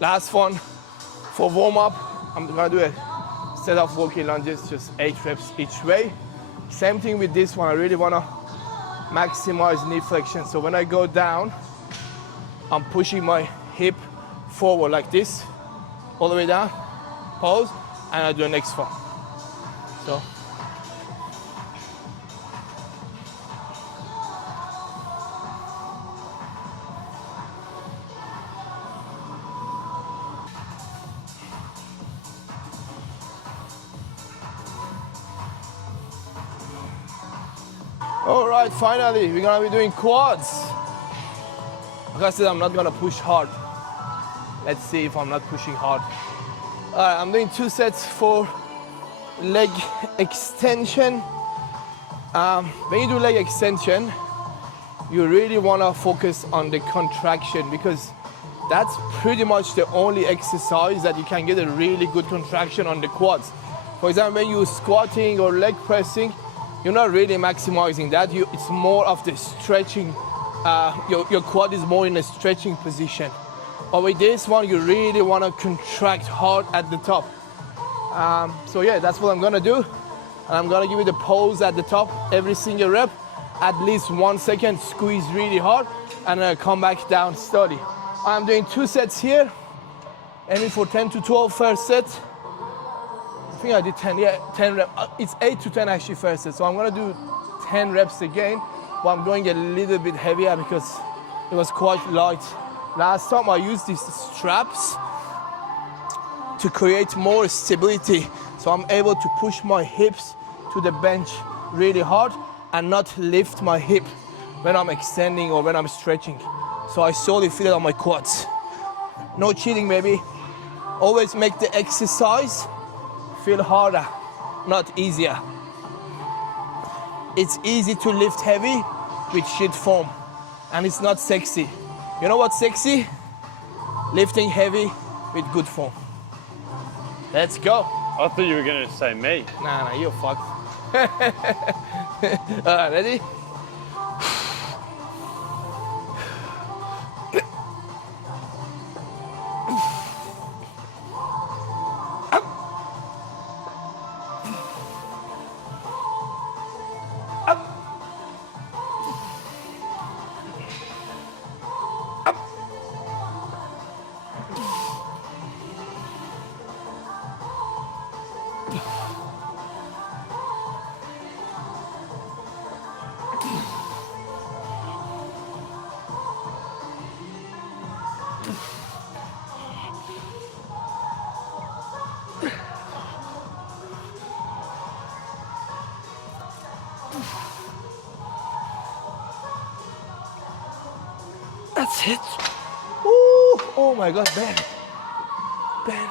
Last one for warm up, I'm gonna do a set of walking lunges, just 8 reps each way. Same thing with this one, I really wanna maximize knee flexion. So when I go down, I'm pushing my hip forward like this, all the way down, pause, and I do the next one. So. All right, finally, we're gonna be doing quads. Like I said, I'm not gonna push hard. Let's see if I'm not pushing hard. All right, I'm doing 2 sets for leg extension. When you do leg extension, you really wanna focus on the contraction because that's pretty much the only exercise that you can get a really good contraction on the quads. For example, when you're squatting or leg pressing, you're not really maximizing that. It's more of the stretching. Your quad is more in a stretching position. But with this one, you really want to contract hard at the top. So yeah, that's what I'm gonna do. And I'm gonna give you the pose at the top every single rep, at least 1 second, squeeze really hard, and then come back down slowly. I'm doing 2 sets here, aiming for 10 to 12 first set. I think I did 10, yeah, 10 reps. It's 8 to 10 actually first set. So I'm gonna do 10 reps again, but I'm going a little bit heavier because it was quite light. Last time I used these straps to create more stability. So I'm able to push my hips to the bench really hard and not lift my hip when I'm extending or when I'm stretching. So I slowly feel it on my quads. No cheating, baby. Always make the exercise feel harder, not easier. It's easy to lift heavy with shit form, and it's not sexy. You know what's sexy? Lifting heavy with good form. Let's go. I thought you were gonna say me. Nah, you're fucked. All right, ready? That's it. Ooh, oh my God, bang. Bang.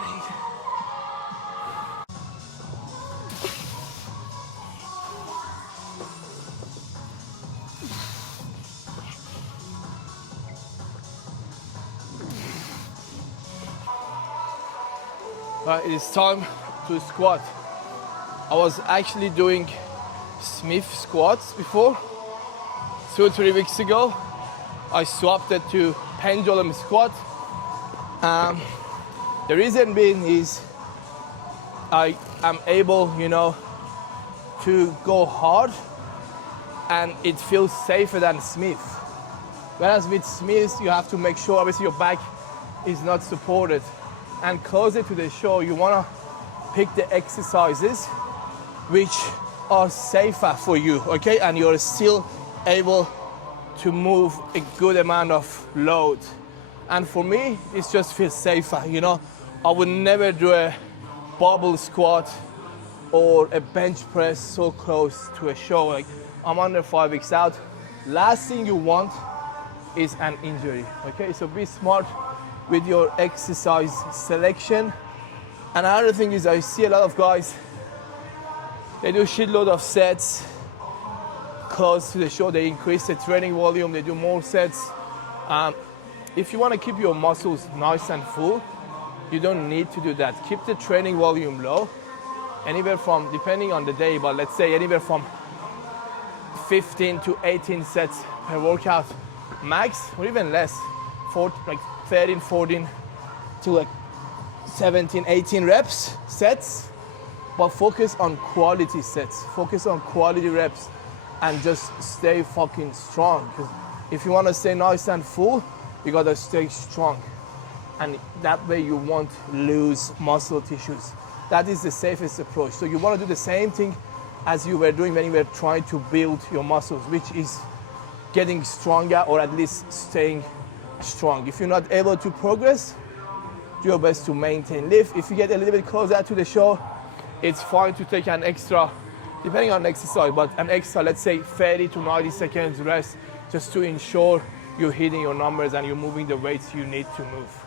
Right, it is time to squat. I was actually doing Smith squats before. 2 or 3 weeks ago, I swapped it to Pendulum squat. The reason being is I am able, to go hard and it feels safer than Smith. Whereas with Smith, you have to make sure obviously your back is not supported. And closer to the show, you wanna pick the exercises which are safer for you, okay? And you're still able to move a good amount of load. And for me, it just feels safer, I would never do a barbell squat or a bench press so close to a show. Like, I'm under 5 weeks out. Last thing you want is an injury, okay? So be smart with your exercise selection. And another thing is I see a lot of guys, they do a shitload of sets close to the show. They increase the training volume, they do more sets. If you want to keep your muscles nice and full, you don't need to do that. Keep the training volume low, anywhere from, depending on the day, but let's say anywhere from 15 to 18 sets per workout max, or even less, like 13, 14 to like 17, 18 reps, sets, but focus on quality sets, focus on quality reps, and just stay fucking strong. Because if you want to stay nice and full, you gotta stay strong. And that way you won't lose muscle tissues. That is the safest approach. So you want to do the same thing as you were doing when you were trying to build your muscles, which is getting stronger or at least staying strong. If you're not able to progress, do your best to maintain lift. If you get a little bit closer to the show, it's fine to take an extra, depending on exercise, but an extra, let's say 30 to 90 seconds rest, just to ensure you're hitting your numbers and you're moving the weights you need to move.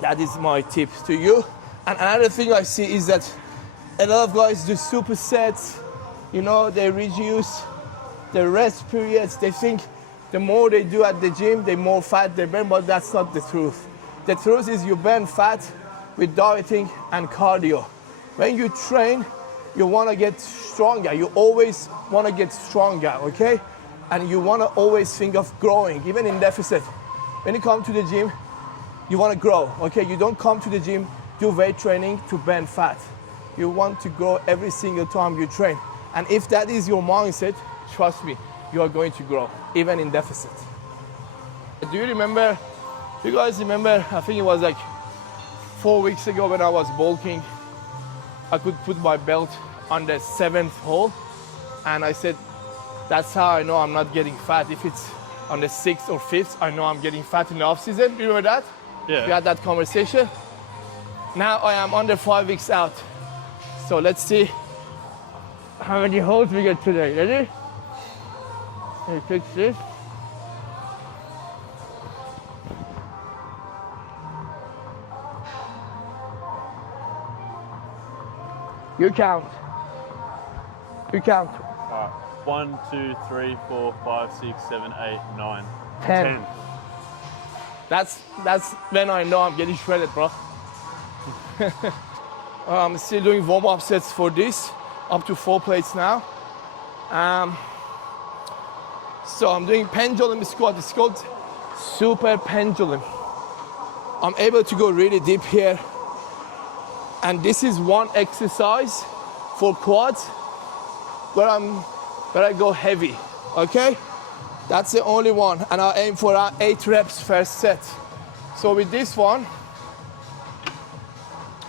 That is my tip to you. And another thing I see is that a lot of guys do supersets, you know, they reduce the rest periods. They think the more they do at the gym, the more fat they burn, but that's not the truth. The truth is you burn fat with dieting and cardio. When you train, you want to get stronger. You always want to get stronger, okay? And you want to always think of growing, even in deficit. When you come to the gym, you want to grow, okay? You don't come to the gym, do weight training to burn fat. You want to grow every single time you train. And if that is your mindset, trust me, you are going to grow, even in deficit. Do you remember, you guys remember, I think it was like 4 weeks ago when I was bulking, I could put my belt on the 7th hole, and I said, that's how I know I'm not getting fat. If it's on the 6th or 5th, I know I'm getting fat in the off season. Do you remember that? Yeah. We had that conversation. Now I am under 5 weeks out. So let's see how many holes we get today. Ready? Let me fix this. You count. You count. All right. 1, 2, 3, 4, 5, 6, 7, 8, 9, 10. That's when I know I'm getting shredded, bro. I'm still doing warm-up sets for this, up to 4 plates now. So I'm doing pendulum squat. It's called super pendulum. I'm able to go really deep here. And this is one exercise for quads where I go heavy, okay? That's the only one, and I aim for 8 reps first set. So with this one,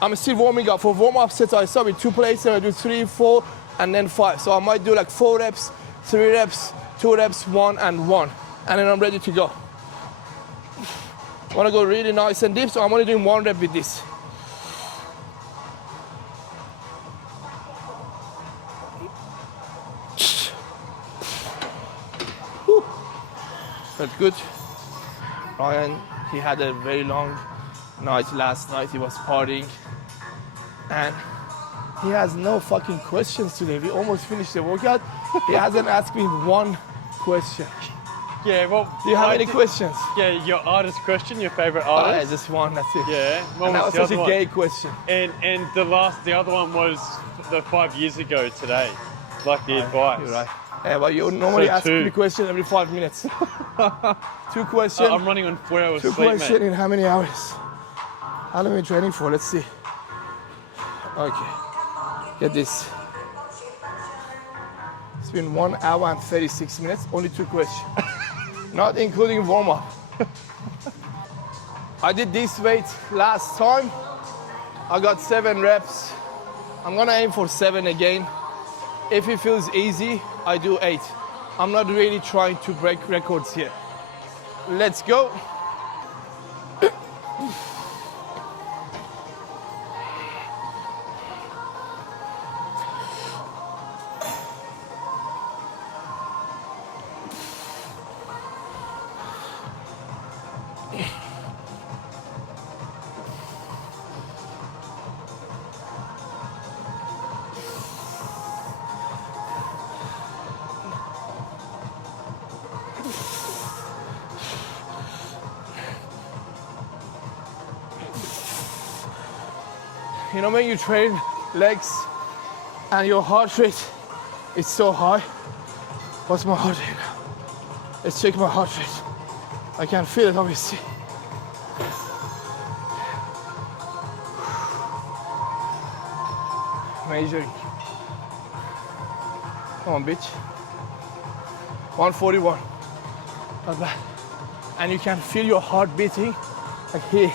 I'm still warming up. For warm-up sets, I start with 2 plates, then I do 3, 4, and then 5. So I might do like 4 reps, 3 reps, 2 reps, 1, and 1. And then I'm ready to go. I wanna go really nice and deep, so I'm only doing 1 rep with this. That's good. Ryan, he had a very long night last night. He was partying. And he has no fucking questions today. We almost finished the workout. He hasn't asked me 1 question. Yeah, well... Do you have any questions? Yeah, your artist question, your favorite Oh, artist. yeah, just 1, that's it. Yeah. What And that was the such a other gay one? question. And the other one was the 5 years ago today. Like the advice. You're right. Yeah, but you normally ask 2. me questions every 5 minutes. 2 questions. I'm running on 4 hours 2 sleep, questions mate. in how many hours? How long are we training for? Let's see. Okay. Get this. It's been 1 hour and 36 minutes. Only 2 questions. Not including warm-up. I did this weight last time. I got 7 reps. I'm gonna aim for 7 again. If it feels easy, I do 8. I'm not really trying to break records here. Let's go. You know when you train legs and your heart rate is so high? What's my heart rate now? Let's check my heart rate. I can feel it obviously. measuring. Come on, bitch. 141. Not bad. And you can feel your heart beating like here.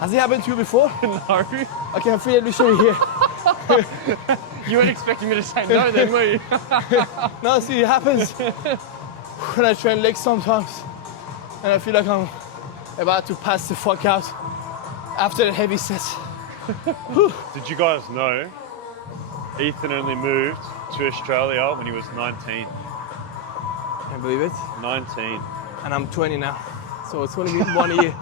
Has it happened to you before? No. I can feel it literally here. You weren't expecting me to say no then, were you? No, see, it happens when I train legs sometimes. And I feel like I'm about to pass the fuck out after a heavy set. Did you guys know Ethan only moved to Australia when he was 19? Can you believe it? 19. And I'm 20 now. So it's only been 1 year.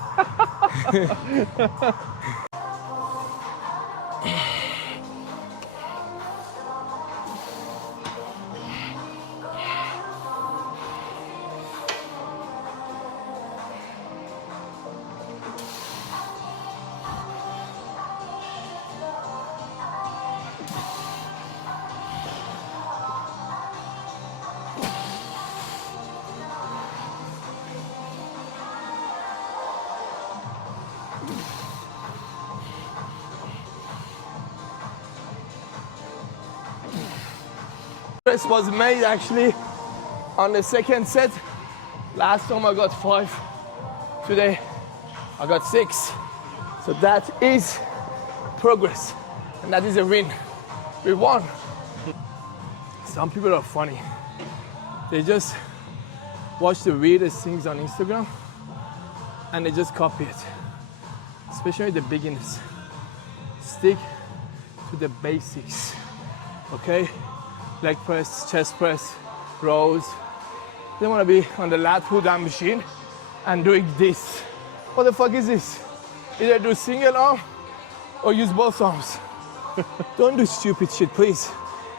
Press was made actually on the second set. Last time I got 5. Today I got 6. So that is progress. And that is a win. We won. Some people are funny. They just watch the weirdest things on Instagram and they just copy it. Especially the beginners. Stick to the basics. Okay? Leg press, chest press, rows. They want to be on the lat pull down machine and doing this. What the fuck is this? Either do single arm or use both arms. Don't do stupid shit, please.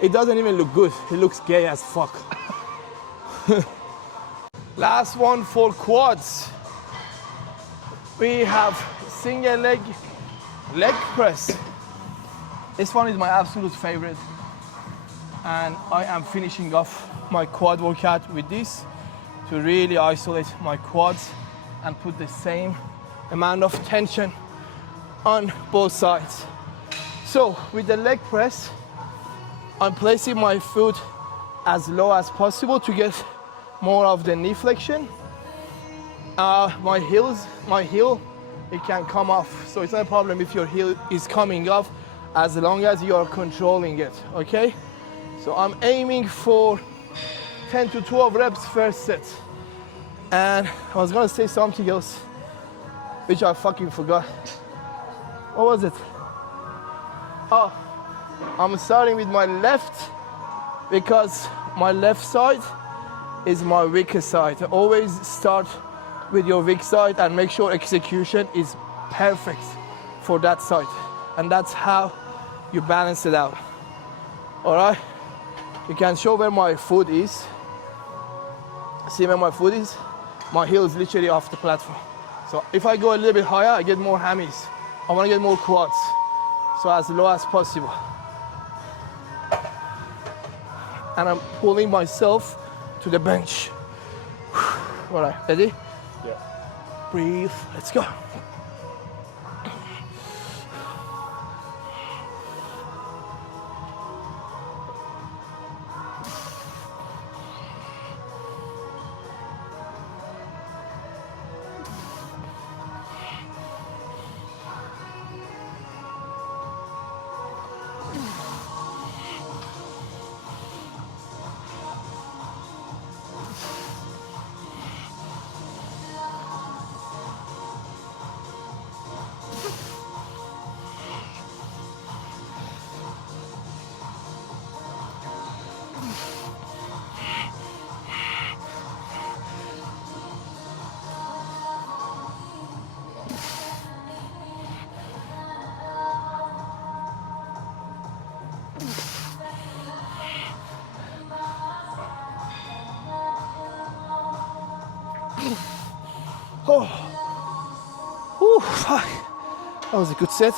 It doesn't even look good. It looks gay as fuck. Last one for quads. We have single leg press. This one is my absolute favorite. And I am finishing off my quad workout with this to really isolate my quads and put the same amount of tension on both sides. So with the leg press, I'm placing my foot as low as possible to get more of the knee flexion. My heel, it can come off. So it's not a problem if your heel is coming off as long as you are controlling it, okay? So I'm aiming for 10 to 12 reps first set. And I was gonna say something else, which I fucking forgot. What was it? Oh, I'm starting with my left because my left side is my weakest side. Always start with your weak side and make sure execution is perfect for that side. And that's how you balance it out. All right? You can show where my foot is. See where my foot is? My heel is literally off the platform. So if I go a little bit higher, I get more hammies. I want to get more quads. So as low as possible. And I'm pulling myself to the bench. All right, ready? Yeah. Breathe, let's go. Oh, ooh, fuck. That was a good set.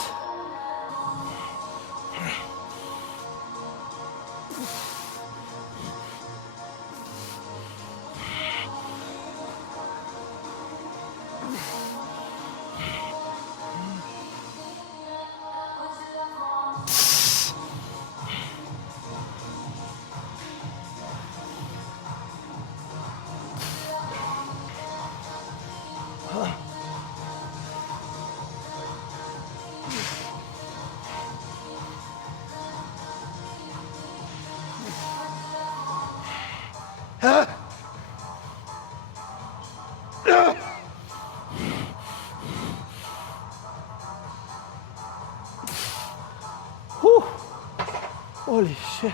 Holy shit.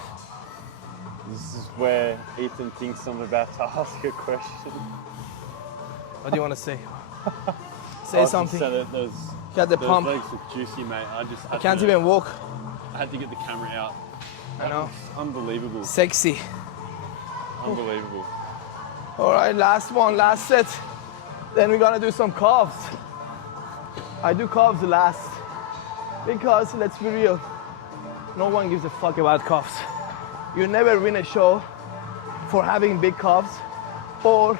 This is where Ethan thinks I'm about to ask a question. What do you want to say? Say something. So that those Get the pump. legs look juicy, mate. I can't even walk. I had to get the camera out. I know. Unbelievable. Sexy. Unbelievable. All right, last one, last set. Then we're gonna do some calves. I do calves last because let's be real, no one gives a fuck about calves. You never win a show for having big calves, or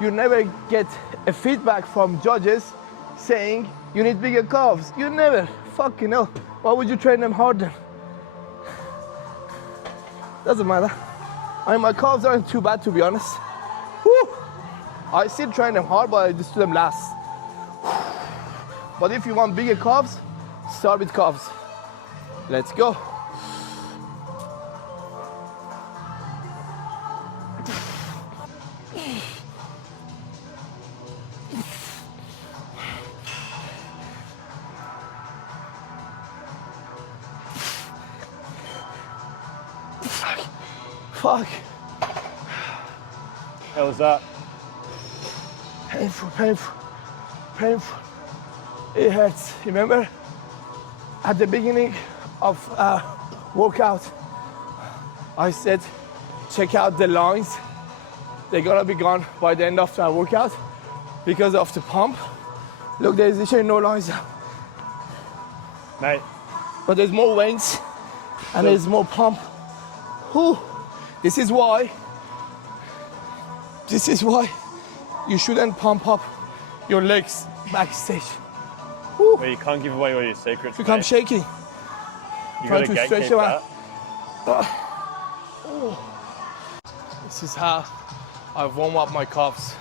you never get a feedback from judges saying you need bigger calves. You never fucking know. Why would you train them harder? Doesn't matter. I mean, my calves aren't too bad, to be honest. Woo! I still train them hard, but I just do them last. But if you want bigger calves, start with calves. Let's go. Fuck. How was that? Painful, painful, painful. It hurts. Remember, at the beginning of workout, I said, check out the lines. They're gonna be gone by the end of the workout because of the pump. Look, there's literally no lines now. Mate. But there's more veins and there's more pump. Whew. This is why you shouldn't pump up your legs backstage. Well, you can't give away all your secrets, Become mate. shaky. You Try gotta to stretch gatekeep them out. that. This is how I warm up my calves.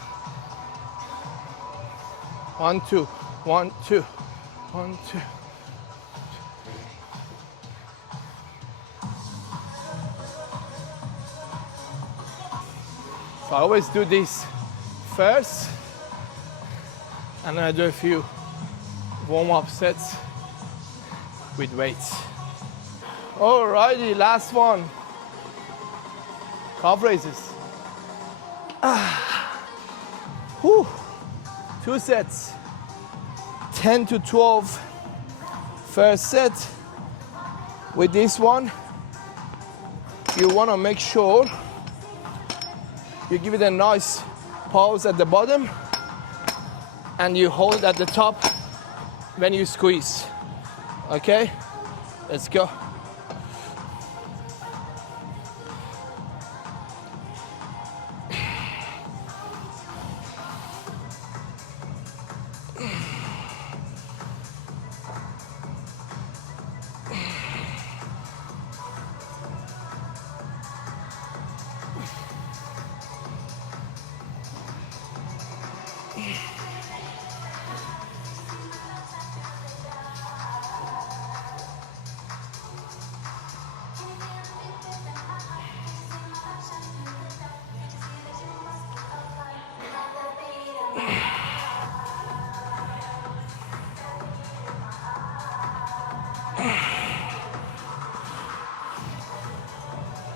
1, 2, 1, 2, 1, 2. So I always do this first, and then I do a few warm-up sets with weights. Alrighty, last one. Calf raises. Whew. 2 sets. 10 to 12. First set. With this one, you want to make sure you give it a nice pause at the bottom and you hold at the top when you squeeze. Okay? Let's go.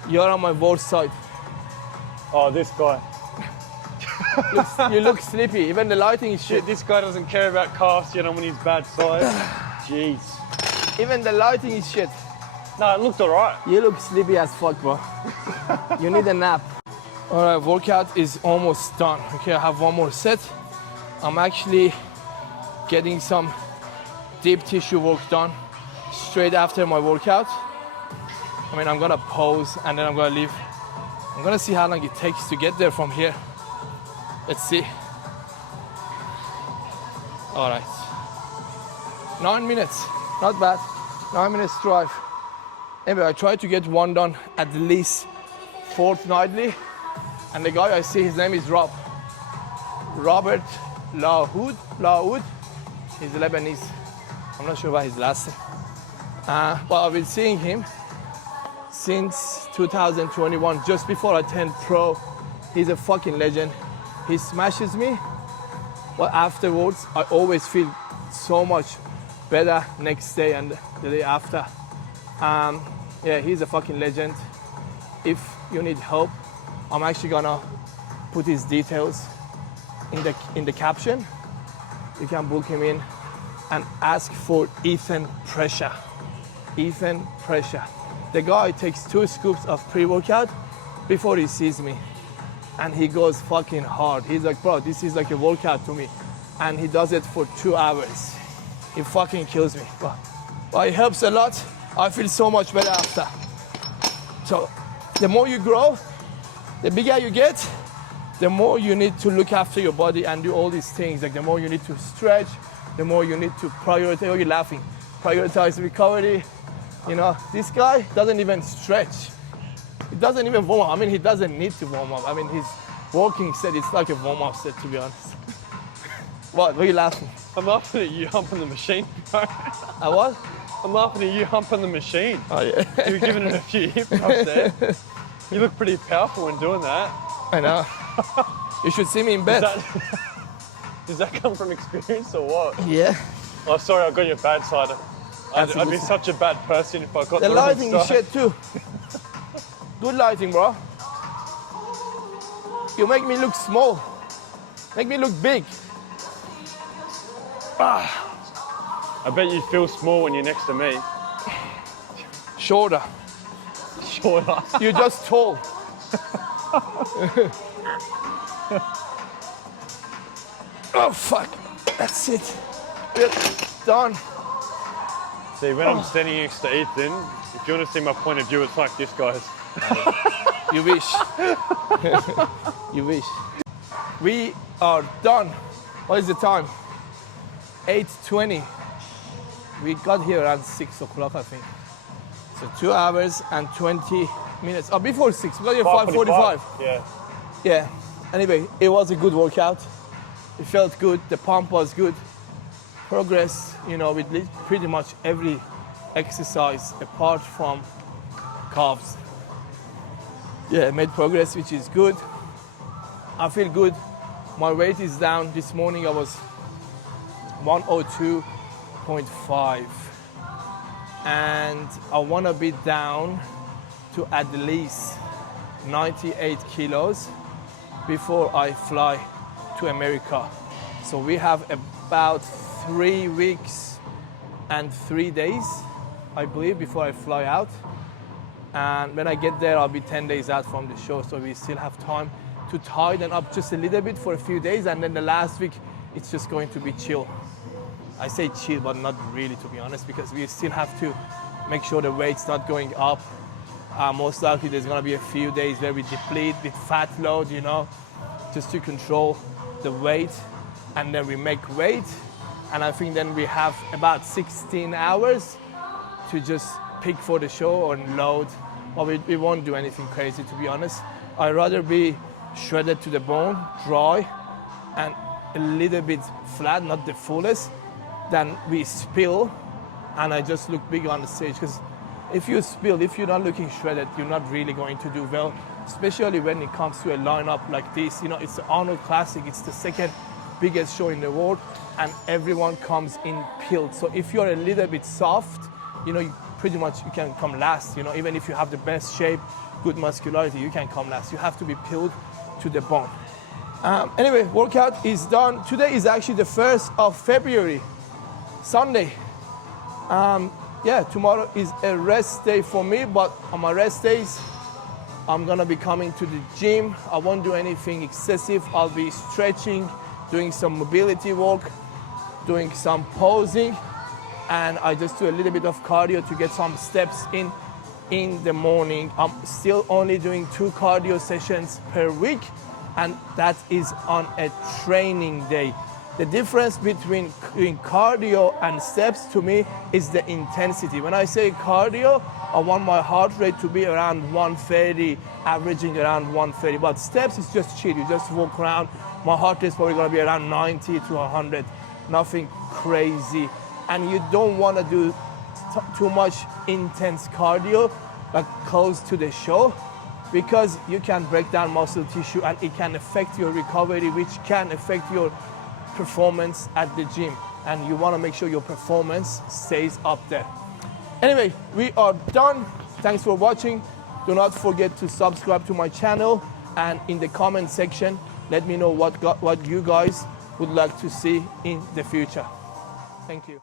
You're on my worst side. Oh, this guy. You look sleepy. Even the lighting is shit. This guy doesn't care about calves yet. I'm on his bad side. Jeez. Even the lighting is shit. No, it looked alright. You look sleepy as fuck, bro. You need a nap. All right, workout is almost done. Okay, I have one more set. I'm actually getting some deep tissue work done straight after my workout. I mean, I'm gonna pause and then I'm gonna leave. I'm gonna see how long it takes to get there from here. Let's see. All right. 9 minutes, not bad. 9 minutes drive. Anyway, I try to get one done at least fortnightly. And the guy I see, his name is Robert Lahoud. He's Lebanese. I'm not sure about his last name. But I've been seeing him since 2021, just before I turned pro. He's a fucking legend. He smashes me, but afterwards, I always feel so much better next day and the day after. Yeah, he's a fucking legend. If you need help, I'm actually gonna put his details in the caption. You can book him in and ask for Ethan Pressure. Ethan Pressure. The guy takes 2 scoops of pre-workout before he sees me. And he goes fucking hard. He's like, bro, this is like a workout to me. And he does it for 2 hours. It fucking kills me. But it helps a lot. I feel so much better after. So the more you grow, the bigger you get, the more you need to look after your body and do all these things. Like the more you need to stretch, the more you need to prioritize. Oh, you're laughing. Prioritize recovery. You know, this guy doesn't even stretch. He doesn't even warm up. I mean, he doesn't need to warm up. I mean, his walking set, it's like a warm-up set, to be honest. What? Why are you laughing? I'm laughing at you humping the machine, bro. What? I'm laughing at you humping the machine. Oh, yeah. You were giving it a few hip thrusts there. You look pretty powerful when doing that. I know. You should see me in bed. Does that come from experience or what? Yeah. Oh, sorry, I got your bad side. I'd be such a bad person if I got the lighting wrong is side. shit too. Good lighting, bro. You make me look small. Make me look big. I bet you feel small when you're next to me. Shorter. Shorter. You're just tall. Oh, fuck. That's it. We're done. See, when I'm standing next to Ethan, if you want to see my point of view, it's like this, guys. You wish. You wish. We are done. What is the time? 8:20. We got here around 6 o'clock, I think. So 2 hours and 20 minutes. Oh, before 6. We got here 5:45. Yeah. Yeah. Anyway, it was a good workout. It felt good. The pump was good. Progress, you know, with pretty much every exercise apart from calves. Yeah, made progress, which is good. I feel good. My weight is down. This morning I was 102.5. And I want to be down to at least 98 kilos before I fly to America. So we have about 3 weeks and 3 days, I believe, before I fly out. And when I get there, I'll be 10 days out from the show, so we still have time to tighten up just a little bit for a few days, and then the last week, it's just going to be chill. I say chill, but not really, to be honest, because we still have to make sure the weight's not going up. Most likely, there's gonna be a few days where we deplete with fat load, you know, just to control the weight, and then we make weight. And I think then we have about 16 hours to just pick for the show or load. But we won't do anything crazy, to be honest. I'd rather be shredded to the bone, dry, and a little bit flat, not the fullest, than we spill and I just look big on the stage. Because if you spill, if you're not looking shredded, you're not really going to do well, especially when it comes to a lineup like this. You know, it's the Arnold Classic, it's the second biggest show in the world, and everyone comes in peeled. So if you're a little bit soft, you know, pretty much you can come last. You know, even if you have the best shape, good muscularity, you can come last. You have to be peeled to the bone. Anyway, workout is done. Today is actually the 1st of February, Sunday. Yeah, tomorrow is a rest day for me, but on my rest days, I'm gonna be coming to the gym. I won't do anything excessive. I'll be stretching, doing some mobility work, doing some posing, and I just do a little bit of cardio to get some steps in the morning. I'm still only doing 2 cardio sessions per week, and that is on a training day. The difference between doing cardio and steps to me is the intensity. When I say cardio, I want my heart rate to be around 130, averaging around 130. But steps is just chill, you just walk around. My heart rate is probably gonna be around 90 to 100, nothing crazy. And you don't wanna do too much intense cardio, like close to the show, because you can break down muscle tissue and it can affect your recovery, which can affect your performance at the gym, and you want to make sure your performance stays up there. Anyway, we are done. Thanks for watching. Do not forget to subscribe to my channel, and in the comment section, let me know what you guys would like to see in the future. Thank you.